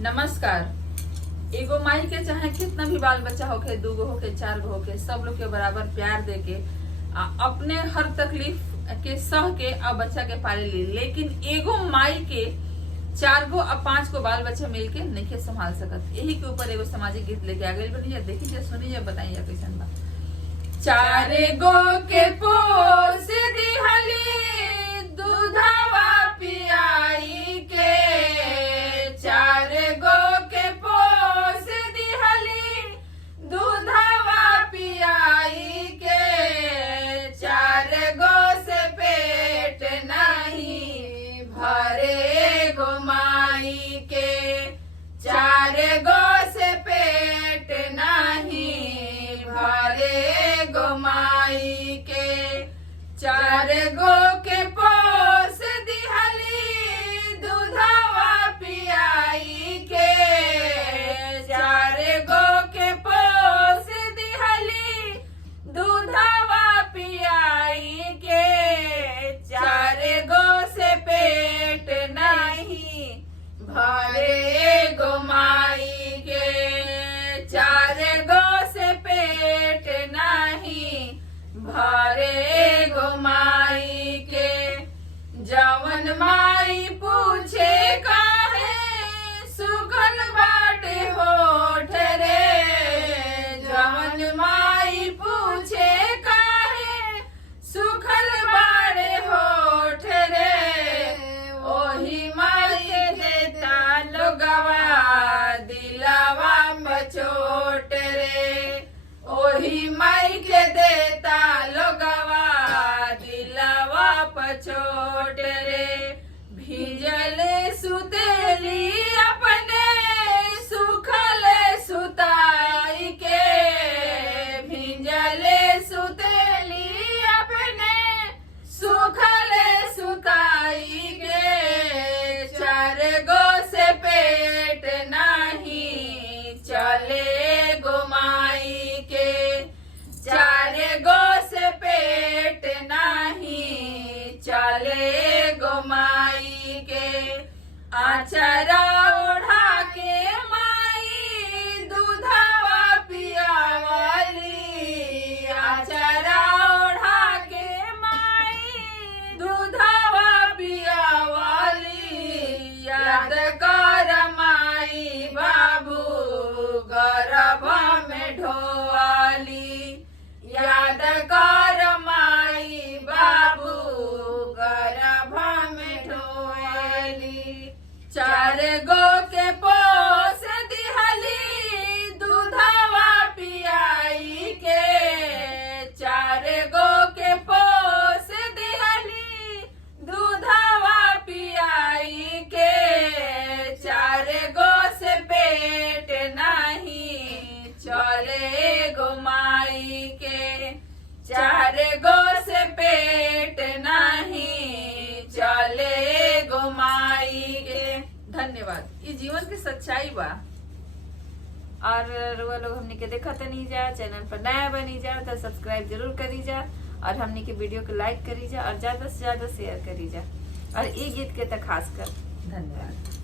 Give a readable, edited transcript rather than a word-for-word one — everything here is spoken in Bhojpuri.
नमस्कार। एगो माई के चाहे कितना भी बाल बच्चा होके, 2 गो होके, 4 गो होके, सब लोग के बराबर प्यार देके अपने हर तकलीफ के सह के अब बच्चा के पाले ली। लेकिन एगो माई के 4 गो और 5 गो बाल बच्चा मिलके नहीं संभाल सकत। यही के ऊपर एगो सामाजिक गीत लेके आ गई बनी। देखिए, सुनिए, बताइए कैसन बा। 4 गो के पोस दिहली दूधवा पियाई के, 4 गो के पोस दिहली दूधवा पियाई के, 4 गो से पेट नहीं भरे गो माई के, 4 गो से पेट नहीं भरे गो माई के, 4 गो के पोस दिहली दूधवा पियाई के, 4 गो के पोस दिहली दूधवा पियाई के, 4 गो से पेट नहीं भरे गो माई के, 4 गो से पेट नहीं भरे गो माई के। जवन माई पूछे काहे सुगन बाटे होठ रे, जवन माई पूछे काहे सुखल बाटे होठ रे, ओही माई के देता लोगवा दिलावा मचोट रे, ओही माई के देता लोगवा दिलावा पछोट रे। भिजले सुतेली अपने सुखल सुताई के, भिजले सुतेली अपने सुखल सुताई के, 4 गो से पेट नहीं चले गो माई के, 4 गो से पेट नहीं चले गो माई के। आचरा ओढ़ा के माई दूधवा पियावली, आचरा ओढ़ा के माई दूधवा पियावली, याद कर माई बाबू गर्भ में ढोवाली, याद कर माई बाबू गर्भ में ढोवाली, 4 गो के पोस दिहली दूधवा पियाई के, 4 गो के पोस दिहली दूधवा पियाई के, 4 गो से पेट नहीं चले गो माई के, 4 गो से पेट नहीं चले गो माई के। धन्यवाद। ये जीवन की सच्चाई बा। और रुआ लोग हमनी के देखा तो नहीं जा, चैनल पर नया बनी जा तो सब्सक्राइब जरूर करी जा, और हमनी के वीडियो को लाइक करी जा, और ज्यादा से ज्यादा शेयर करी जा, और ये गीत के तो खास कर धन्यवाद।